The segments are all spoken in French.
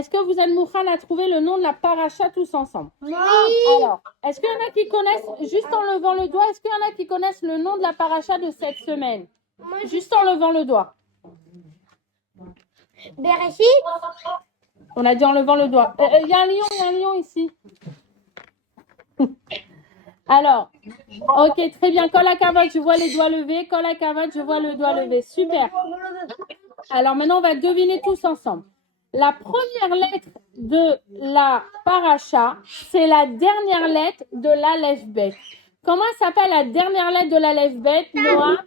Est-ce que vous êtes mouchal à trouver le nom de la paracha tous ensemble? Oui. Alors, est-ce qu'il y en a qui connaissent, juste en levant le doigt, est-ce qu'il y en a qui connaissent le nom de la paracha de cette semaine? Juste en levant le doigt. Bereshit. On a dit en levant le doigt. Il y a un lion ici. Alors, ok, très bien. Kol hakavod, je vois les doigts levés. Kol hakavod, je vois le doigt levé. Super. Alors maintenant, on va deviner tous ensemble. La première lettre de la paracha, c'est la dernière lettre de l'Aleph Bet. Comment s'appelle la dernière lettre de l'Aleph Bet, Noah?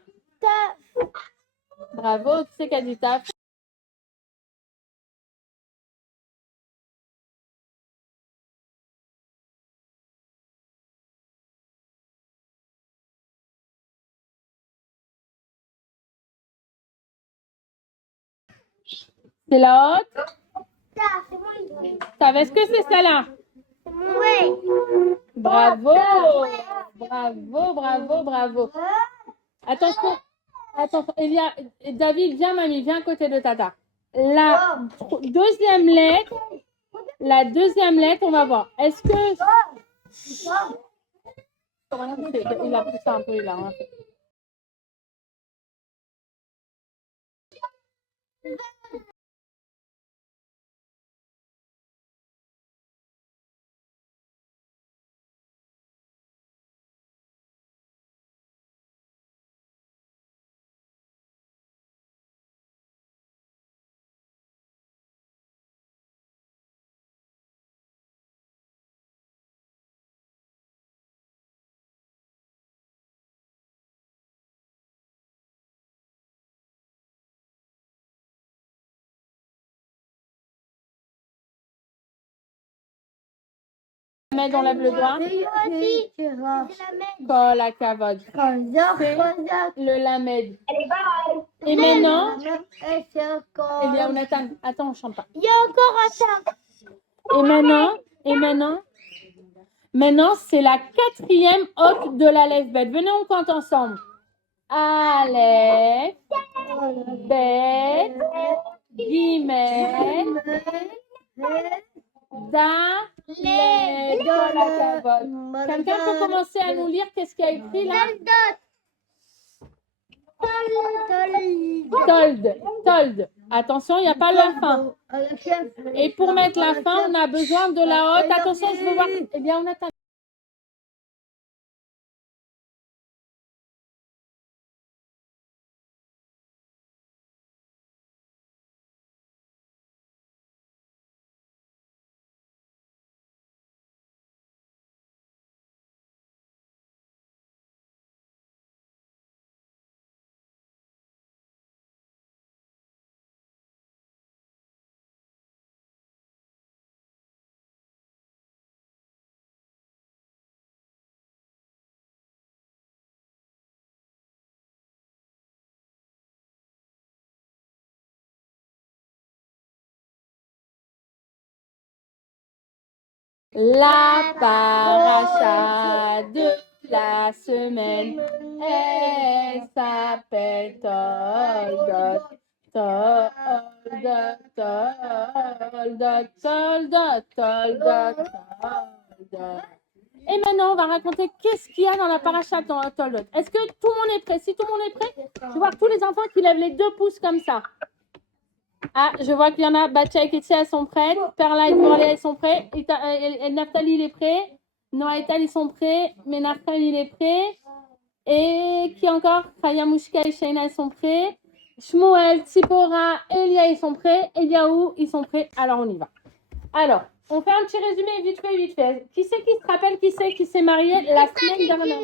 Bravo, tu sais qu'elle dit taf. C'est la haute. Est-ce que c'est celle-là? Oui. Bravo, bravo, bravo, bravo. Attention, David, viens, mamie, viens à côté de Tata. La deuxième lettre, on va voir. Est-ce que... Il a poussé un peu, il a un peu. On lève le doigt. Kol hakavod. C'est le lamed. Et maintenant, Eliaonatan, attends, on chante pas. Il y a encore un chat. Et maintenant, c'est la quatrième hôte de l'Aleph Bet. Venez, on compte ensemble. Aleph, Bet, Gimel, Dalet, Kol hakavod. Quelqu'un peut commencer à nous lire qu'est-ce qu'il y a écrit là? Told. Attention, il n'y a pas la fin. Et pour mettre la fin, on a besoin de la haute. Attention, je veux voir. Eh bien, on attend. La paracha de la semaine, elle s'appelle Toldot. Et maintenant, on va raconter qu'est-ce qu'il y a dans la paracha de Toldot. Est-ce que tout le monde est prêt? Si tout le monde est prêt, je vais voir tous les enfants qui lèvent les 2 pouces comme ça. Ah, je vois qu'il y en a. Batcha et Ketsia, elles sont prêtes. Perla et Dvorlé, elles sont prêtes. Et Naftali, il est prêt. Noah et Tal, ils sont prêts. Menachem, il est prêt. Et qui encore? Chaya, Mouchka et Shaina, elles sont prêts. Shmuel, Tzipora, Elia, ils sont prêts. Eliaou, ils sont prêts. Alors, on y va. Alors, on fait un petit résumé vite fait. Qui c'est qui se rappelle qui s'est marié la semaine dernière?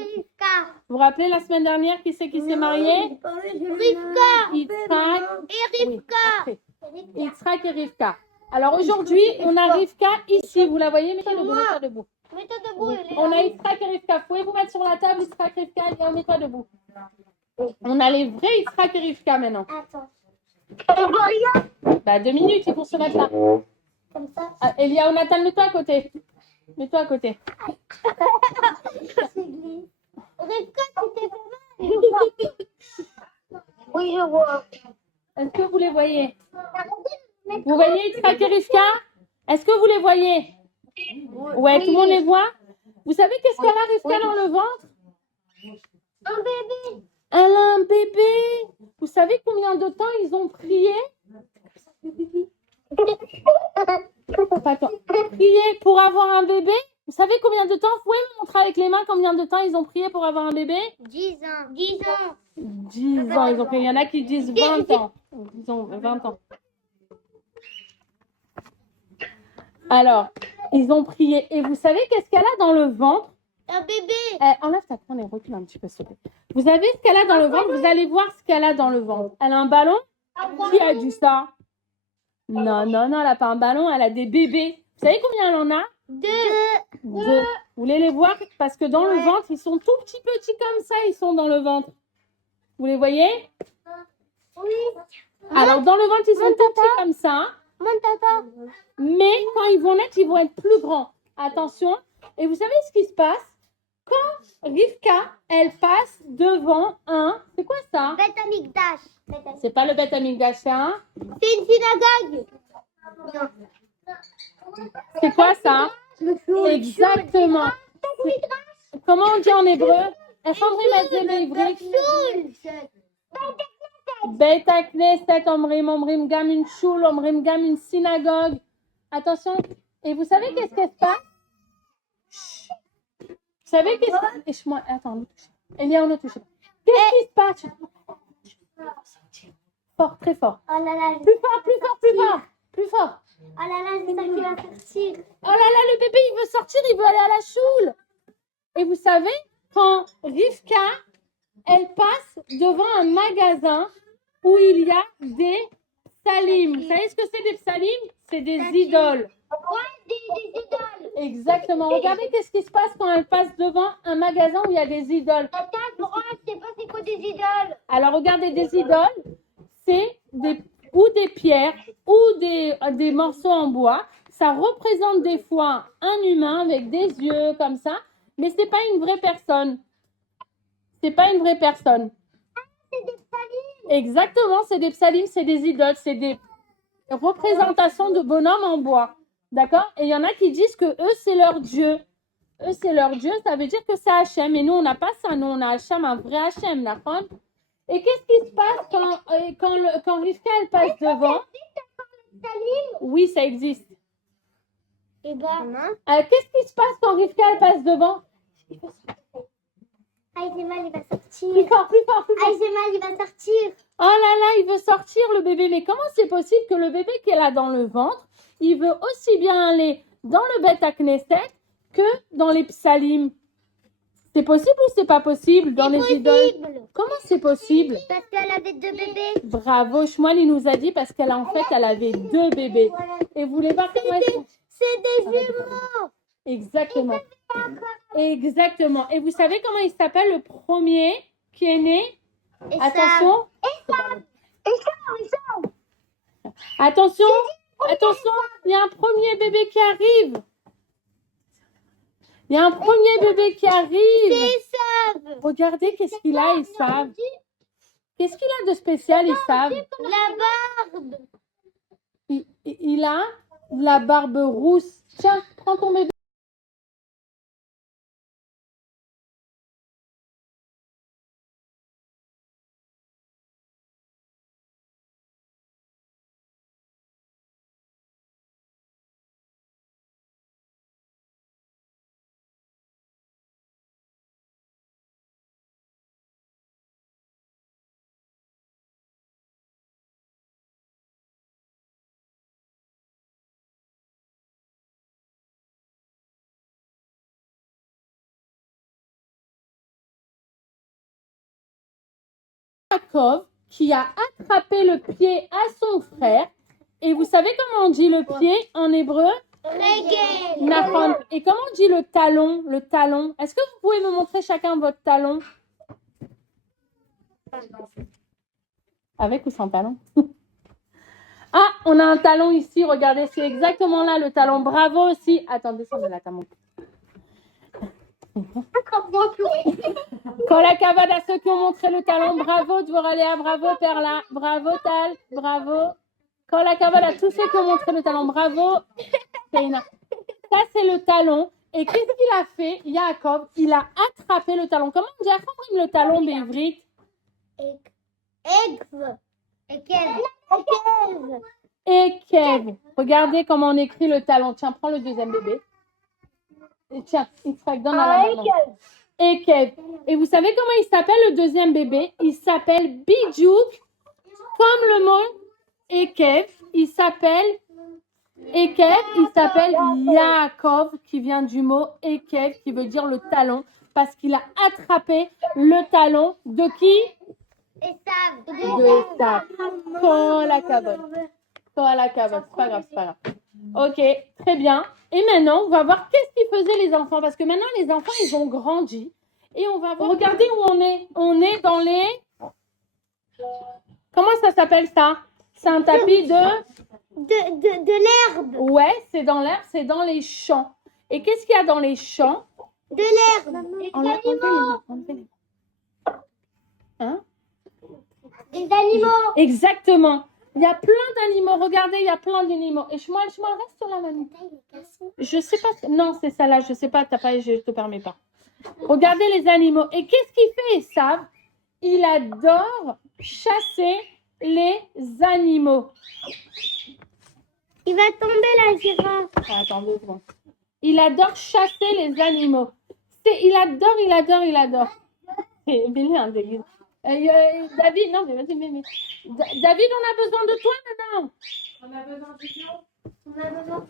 Vous vous rappelez la semaine dernière qui s'est marié? Rivka. Yitzhak Et Rivka. Oui, Yitzhak et Rivka. Alors aujourd'hui, on a Rivka ici. Vous la voyez? Mets-toi debout. Mets-toi debout. On a Yitzhak et Rivka. Pouvez-vous mettre sur la table Yitzhak et Rivka? Mets-toi debout. On a les vrais Yitzhak et Rivka maintenant. Attends. On voit rien. Bah 2 minutes, ils vont se mettre là. Comme ça. Ah, Elia, Nathan, mets-toi à côté. Mets-toi à côté. Rivka, c'était pas mal. Oui, je vois. Est-ce que vous les voyez? Vous voyez Yitzhak et Rivka? Est-ce que vous les voyez? Ouais, tout le monde les voit? Vous savez qu'est-ce qu'elle a, Rivka, dans le ventre? Un bébé. Elle a un bébé. Vous savez combien de temps ils ont prié? Attends. Prié pour avoir un bébé? Vous savez combien de temps? Vous pouvez me montrer avec les mains combien de temps ils ont prié pour avoir un bébé? 10 ans. 10 ans. 10 ans. Ils ont prié. Il y en a qui disent 20 ans. Disons 20 ans. Alors, ils ont prié. Et vous savez qu'est-ce qu'elle a dans le ventre? Un bébé. Enlève ta crâne et recule un petit peu, s'il te plaît. Vous savez ce qu'elle a dans le ventre? Vous allez voir ce qu'elle a dans le ventre. Elle a un ballon? Qui a dit ça? Non, non, non, elle n'a pas un ballon, elle a des bébés. Vous savez combien elle en a? 2. Deux. Vous voulez les voir? Parce que dans le ventre, ils sont tout petits comme ça, ils sont dans le ventre. Vous les voyez? Oui. Alors, dans le ventre, ils sont tout petits comme ça. Mon tata. Mais quand ils vont naître, ils vont être plus grands. Attention. Et vous savez ce qui se passe? Quand Rivka, elle passe devant un... C'est quoi ça? Beth Amikdash. C'est pas le Beth Amikdash, c'est un... C'est une synagogue. C'est quoi ça? Exactement. Comment on dit en hébreu? איך אומרים את זה בעברית? בית הכנסת אומרים גם une shul, אומרים גם une synagogue. Attention. Et vous savez qu'est-ce qui se passe? Vous savez qu'est-ce qui... Moi, attends, ne touchez pas. Elia, ne touchez pas. Qu'est-ce qui se passe? Fort, très fort. Oh là là. Plus fort, plus fort, plus fort. Plus fort. Oh là là, c'est ça qui va sortir. Oh là là, le bébé, il veut sortir, il veut aller à la choule. Et vous savez, quand Rivka, elle passe devant un magasin où il y a des psalim. Vous savez ce que c'est des psalim? C'est des idoles. Ouais, des idoles. Exactement. Regardez qu'est-ce qui se passe quand elle passe devant un magasin où il y a des idoles. Tata, pourquoi je sais pas c'est quoi des idoles? Alors, regardez, des idoles, c'est ou des pierres ou des morceaux en bois. Ça représente des fois un humain avec des yeux comme ça, mais c'est pas une vraie personne. C'est pas une vraie personne. C'est des psalim. Exactement, c'est des psalim, c'est des idoles, c'est des représentations de bonhommes en bois. D'accord? Et il y en a qui disent que eux, c'est leur Dieu. Eux, c'est leur Dieu, ça veut dire que c'est Hachem. Et nous, on n'a pas ça. Nous, on a Hachem, un vrai Hachem, d'accord? Et qu'est-ce qui se passe quand Rivka, elle passe devant? Oui, ça existe. Et ben, Qu'est-ce qui se passe quand Rivka, elle passe devant? ah, il est mal, il va Plus sortir. fort, plus fort, plus Ah, fort. il est mal, il va sortir. Oh là là, il veut sortir le bébé. Mais comment c'est possible que le bébé qu'elle a dans le ventre, il veut aussi bien aller dans le Beth Knesset que dans les psalim? C'est possible ou c'est pas possible dans les idoles? Possible. Comment c'est possible? Parce qu'elle avait 2 bébés. Bravo, Shmuel, il nous a dit parce qu'elle en fait, elle avait 2 bébés. Et vous voulez voir comment elles sont? C'est des jumeaux. Exactement. Exactement. Et vous savez comment il s'appelle le premier qui est né? Et Attention. Attention. Attention. Il y a un premier bébé qui arrive. Il y a un premier bébé qui arrive. Ils savent. Regardez qu'est-ce qu'il a, ils savent. Qu'est-ce qu'il a de spécial, ils savent? La barbe. Il a la barbe rousse. Tiens, prends ton bébé. Yaakov qui a attrapé le pied à son frère. Et vous savez comment on dit le pied en hébreu? Reggae. Nachon. Et comment on dit le talon? Le talon. Est-ce que vous pouvez me montrer chacun votre talon? Avec ou sans talon? Ah, on a un talon ici. Regardez, c'est exactement là le talon. Bravo aussi. Attends, descends de là, t'as mon. Kola Kavod à ceux qui ont montré le talon. Bravo Dvoraléa, bravo Perla, bravo Tal, bravo. Kola Kavod à tous ceux qui ont montré le talon. Bravo. Ça, c'est le talon. Et qu'est-ce qu'il a fait, Yaakov? Il a attrapé le talon. Comment on dit le talon בעברית? Ekev. Regardez comment on écrit le talon. Tiens, prends le deuxième bébé. Et tiens, Yitzhak, donne à la maman. Ekev. Et vous savez comment il s'appelle le deuxième bébé? Il s'appelle Bidjouk. Comme le mot Ekev, il s'appelle Yaakov, qui vient du mot Ekev, qui veut dire le talon, parce qu'il a attrapé le talon de qui? De Esav. Kol hakavod. Kol hakavod. C'est pas grave, c'est pas grave. Ok, très bien. Et maintenant, on va voir qu'est-ce qu'ils faisaient les enfants, parce que maintenant, les enfants, ils ont grandi. Et on va voir. Regardez où on est. On est dans les... Comment ça s'appelle ça? C'est un tapis De l'herbe. Ouais, c'est dans l'herbe, c'est dans les champs. Et qu'est-ce qu'il y a dans les champs? De l'herbe. Enlevez les mains. Hein? Des animaux. Exactement. Il y a plein d'animaux. Regardez, il y a plein d'animaux. Et je reste sur la mamie. Je sais pas. Non, c'est ça là. Je sais pas. Je te permets pas. Regardez les animaux. Et qu'est-ce qu'il fait, Esav? Il adore chasser les animaux. Il va tomber la girafe. Attends 2 secondes. Il adore chasser les animaux. Il adore. C'est Billy un délire. David, non, mais vas-y, mais. David, on a besoin de toi maintenant. On a besoin de nous.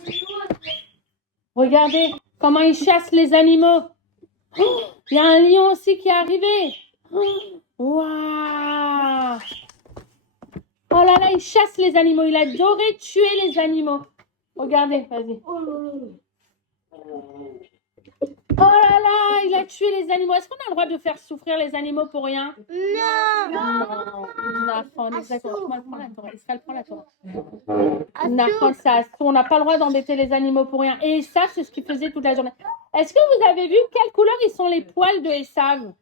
Regardez comment il chasse les animaux. Oh, il y a un lion aussi qui est arrivé. Waouh! Oh là là, il chasse les animaux. Il adorait tuer les animaux. Regardez, vas-y. Oh là là, il a tué les animaux. Est-ce qu'on a le droit de faire souffrir les animaux pour rien? Non. Israël prend la Torah. On n'a pas le droit d'embêter les animaux pour rien. Et ça, c'est ce qu'il faisait toute la journée. Est-ce que vous avez vu quelle couleur ils sont les poils de Esav?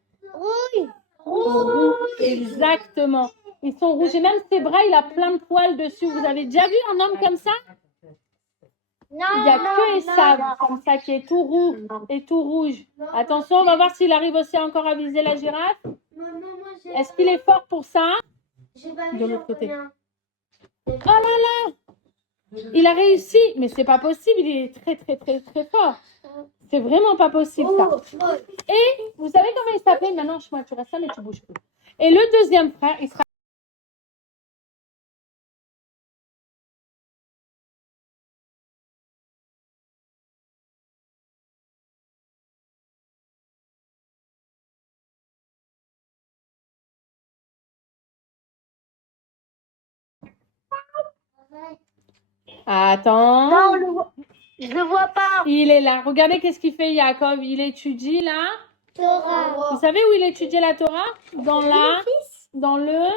Rouge. Exactement. Ils sont rouges. Et même ses bras, il a plein de poils dessus. Vous avez déjà vu un homme comme ça? Non. Il n'y a que Esav comme ça qui est tout roux et tout rouge. Attention, on va voir s'il arrive aussi encore à viser la girafe. Est-ce qu'il est fort pour ça? De l'autre côté. Oh là là! Il a réussi, mais c'est pas possible. Il est très très très très fort. C'est vraiment pas possible ça. Et vous savez comment il s'appelle? Maintenant, tu restes là, mais tu bouges plus. Et le deuxième frère, il sera... Attends. Non, je le vois pas. Il est là. Regardez qu'est-ce qu'il fait, Yaakov. Il étudie là. Torah. Vous savez où il étudiait la Torah? Dans le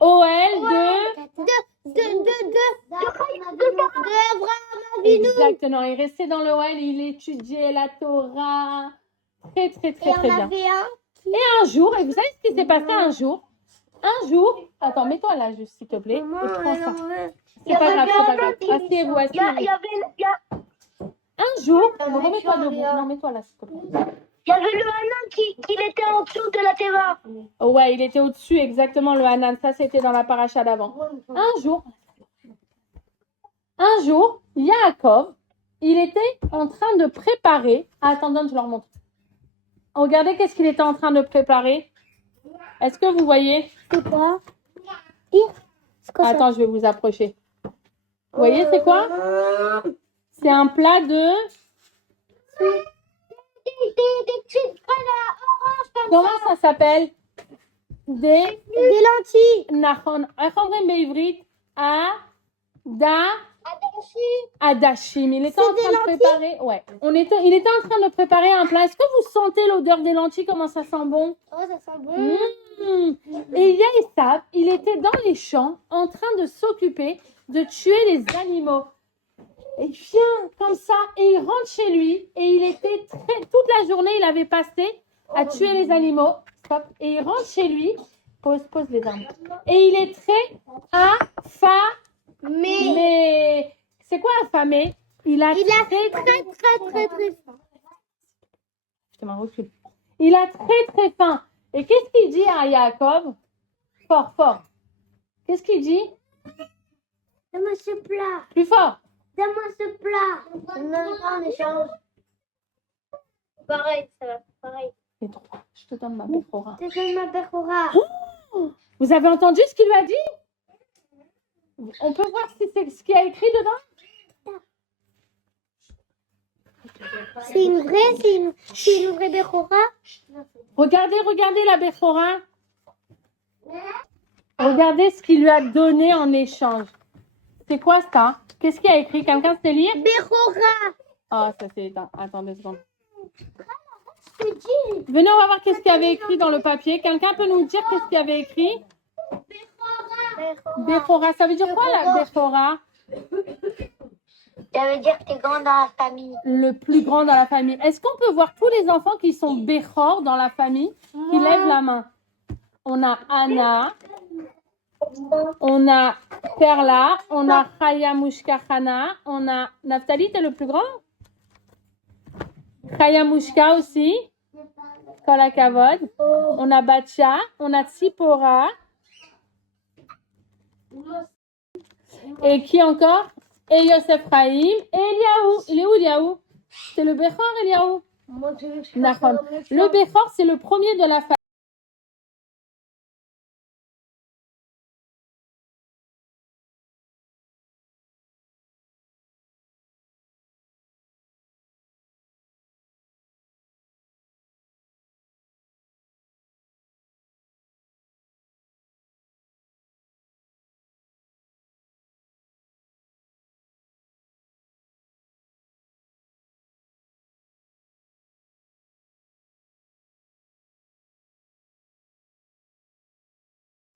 OL de Exactement. Il restait dans le OL, il étudiait la Torah. Très, très, très, très bien. Et un jour, et vous savez ce qui s'est passé un jour? Attends, mets-toi là, juste, s'il te plaît. Et prends ça. C'est pas grave, c'est pas grave. Asseyez-vous, asseyez-vous. Un jour, remets-toi debout. Non, mets-toi là, s'il te plaît. Il y avait le Hanan qui était en dessous de la Teva. Ouais, il était au-dessus, exactement, le Hanan. Ça, c'était dans la paracha d'avant. Un jour, Yaakov, il était en train de préparer... Attendez, je leur montre. Regardez qu'est-ce qu'il était en train de préparer. Est-ce que vous voyez? C'est quoi? Attends, je vais vous approcher. Vous voyez, c'est quoi? C'est un plat de... Des petites graines oranges comme Comment ça s'appelle? Des lentilles. Nahon. איך אומרים בעברית? Adashim. Il était en train de préparer. Ouais. Il était en train de préparer un plat. Est-ce que vous sentez l'odeur des lentilles? Comment ça sent bon? Oh, ça sent bon. Et il y a Esav, il était dans les champs en train de s'occuper de tuer les animaux. Et il vient comme ça et il rentre chez lui et il était toute la journée, il avait passé à tuer les animaux. Stop. Et il rentre chez lui. Pose les armes. Et il est très affamé. C'est quoi affamé? Il a très faim. Je te m'en recule. Il a très faim. Et qu'est-ce qu'il dit à Jacob? Fort. Qu'est-ce qu'il dit? Donne-moi ce plat. Plus fort. Donne-moi ce plat. Non, en échange. Pareil, ça va. Pareil. Et toi, je te donne ma Béphora. Je te donne ma Béphora. Vous avez entendu ce qu'il lui a dit? On peut voir si c'est ce qu'il y a écrit dedans? C'est une vraie Béphora. Regardez la Béphora. Regardez ce qu'il lui a donné en échange. C'est quoi ça? Qu'est-ce qu'il y a écrit? Quelqu'un sait lire? Béphora. Ah, ça c'est éteint. Attends 2 secondes. C'est dit. Venez, on va voir qu'est-ce qu'il y avait écrit dans le papier. Quelqu'un peut nous dire qu'est-ce qu'il y avait écrit? Béphora. Ça veut dire quoi la Béphora? Ça veut dire que t'es grand dans la famille. Le plus grand dans la famille. Est-ce qu'on peut voir tous les enfants qui sont Béchor dans la famille? Qui lèvent la main. On a Anna. On a Perla. On a Chaya Mushka Hana. On a Naphtali, t'es le plus grand? Chaya Mushka aussi. Kola Kavod. On a Batcha. On a Tzipora. Et qui encore? Et Yosef Chaim. Et Eliaou. Il est où Eliaou? C'est le Béchor, Eliaou? Nachon. Le Béchor, c'est le premier de la famille.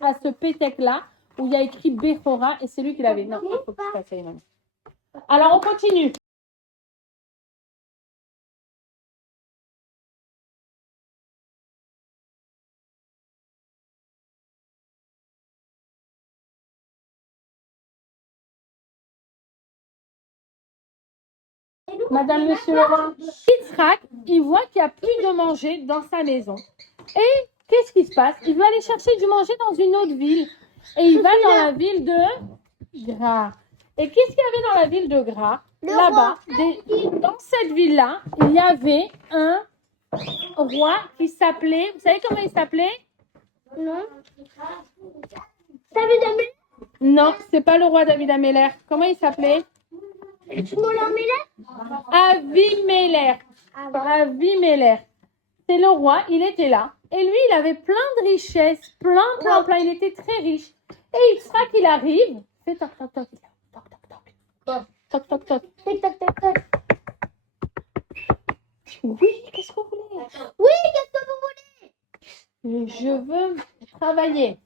À ce pétec-là, où il y a écrit Béchora, et c'est lui qui l'avait. Non, il faut que je fasse ça, Emmanuel. Alors, on continue. Madame, Monsieur Laurent, Yitzhak, il voit qu'il n'y a plus de manger dans sa maison. Et qu'est-ce qui se passe? Il veut aller chercher du manger dans une autre ville. Et il va dans la ville de Gras. Et qu'est-ce qu'il y avait dans la ville de Gras? Là-bas, dans cette ville-là, il y avait un roi qui s'appelait... Vous savez comment il s'appelait? Non. David Améler. Non, c'est pas le roi David Améler. Comment il s'appelait? Avimelech. Avimelech. C'est le roi, il était là. Et lui, il avait plein de richesses, plein. Il était très riche. Et Yitzhak, il arrive. Fais toc, toc, toc. Toc, toc, toc. Toc, toc, toc. Oui, qu'est-ce que vous voulez? Oui, qu'est-ce que vous voulez? Je veux travailler.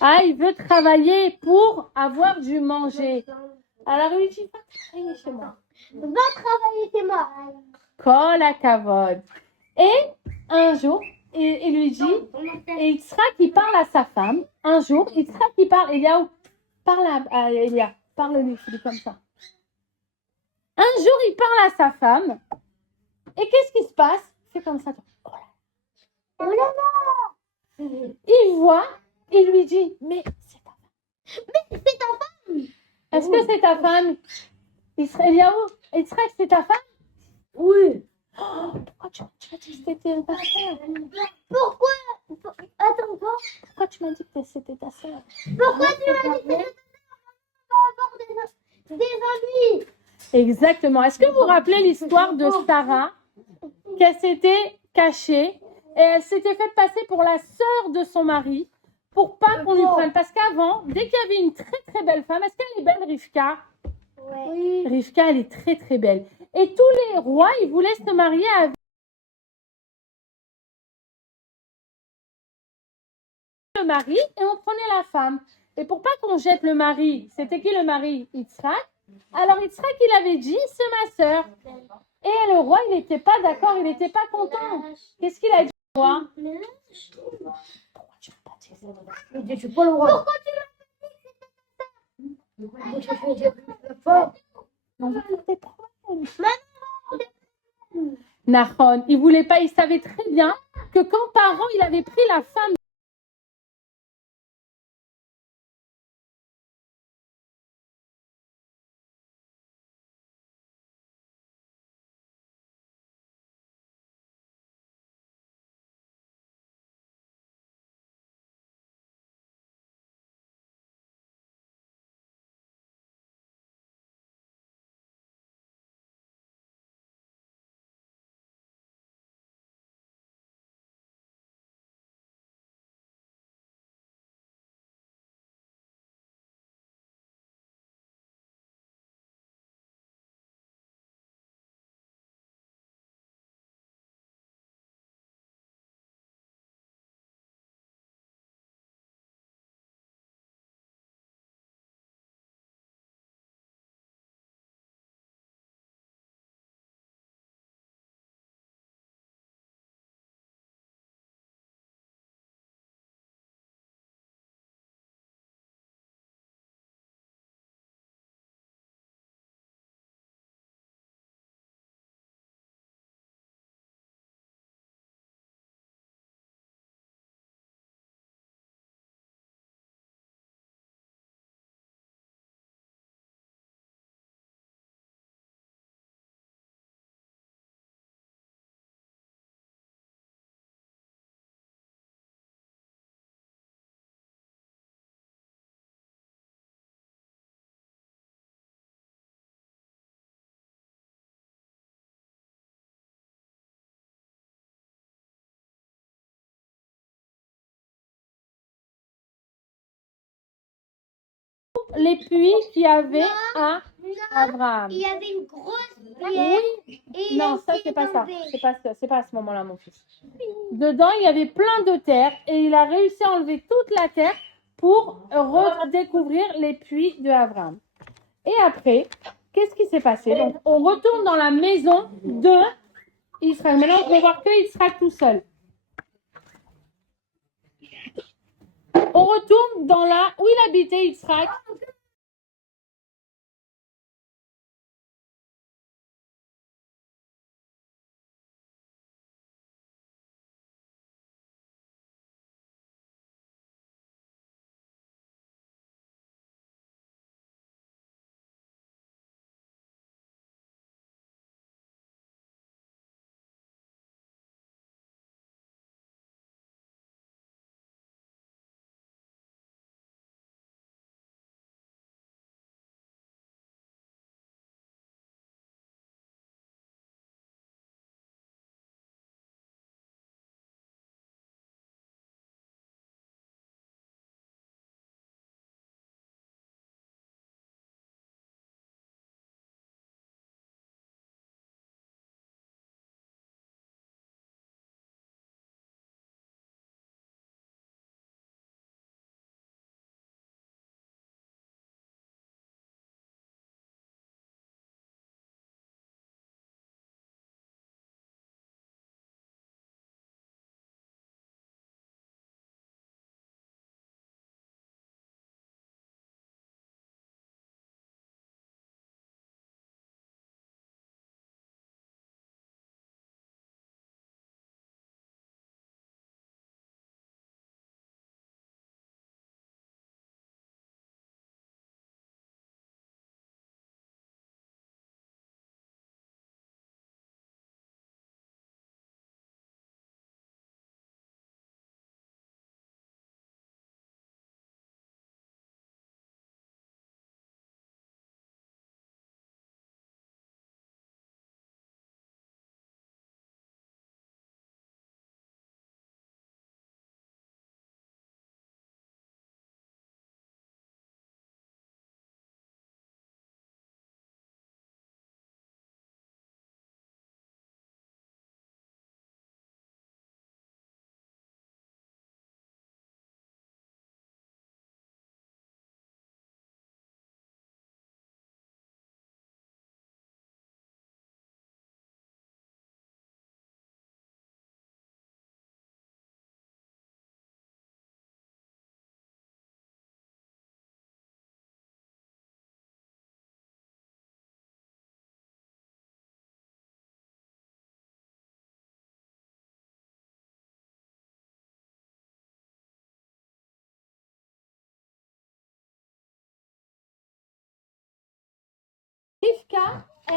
Ah, il veut travailler pour avoir du manger. Alors, il dit, va travailler chez moi. Va travailler chez moi. Kol hakavod. Et un jour, il lui dit, et Yitzhak, il parle à sa femme. Un jour, Yitzhak, il parle, Eliaou, parle à Elia, parle-lui, Philippe, comme ça. Un jour, il parle à sa femme. Et qu'est-ce qui se passe? C'est comme ça. Oh là là. Il voit, il lui dit, mais c'est ta femme. Mais c'est ta femme. Est-ce que c'est ta femme? Eliaou, Yitzhak, c'est ta femme? Oui. Oh, pourquoi tu m'as dit que c'était ta sœur? Pourquoi? Attends, quoi? Pourquoi tu m'as dit que c'était ta sœur? Pourquoi tu m'as dit que c'était ta sœur? On va avoir des ennuis. Exactement. Est-ce que vous vous rappelez l'histoire de Sarah? Qu'elle s'était cachée et elle s'était fait passer pour la sœur de son mari pour pas qu'on lui prenne. Parce qu'avant, dès qu'il y avait une très très belle femme, est-ce qu'elle est belle, Rivka? Oui. Rivka, elle est très très belle. Et tous les rois, ils voulaient se marier avec le mari et on prenait la femme. Et pour pas qu'on jette le mari, c'était qui le mari? Yitzhak. Alors Yitzhak, il avait dit, c'est ma sœur. Et le roi, il n'était pas d'accord, il n'était pas content. Qu'est-ce qu'il a dit, le roi? Pourquoi tu m'as pas dit ça? Je suis pas le roi. Pourquoi Nahon, il voulait pas, il savait très bien que quand Paro, il avait pris la femme les puits qu'il y avait à Abraham. Il y avait une grosse Oui. pierre. Et il Non, a ça essayé c'est pas ça. d'enlever. C'est pas ça. C'est pas à ce moment-là, mon fils. Dedans, il y avait plein de terre et il a réussi à enlever toute la terre pour redécouvrir les puits de Abraham. Et après, qu'est-ce qui s'est passé? Donc, on retourne dans la maison de Israël. Maintenant, on va voir que Israël tout seul. On retourne dans là où il habitait Israël.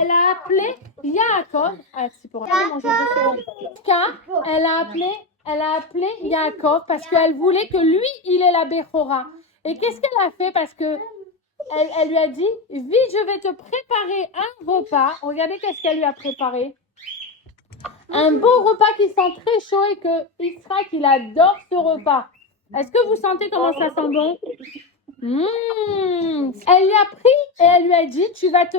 elle a appelé Yaakov. Ah, c'est pour elle a appelé Yaakov parce qu'elle voulait que lui, il ait la Bechora. Et qu'est-ce qu'elle a fait? Parce que elle lui a dit, vite, je vais te préparer un repas. Regardez qu'est-ce qu'elle lui a préparé. Un beau repas qui sent très chaud et que Yitzhak, il adore ce repas. Est-ce que vous sentez comment ça sent bon? Elle lui a pris et elle lui a dit, tu vas te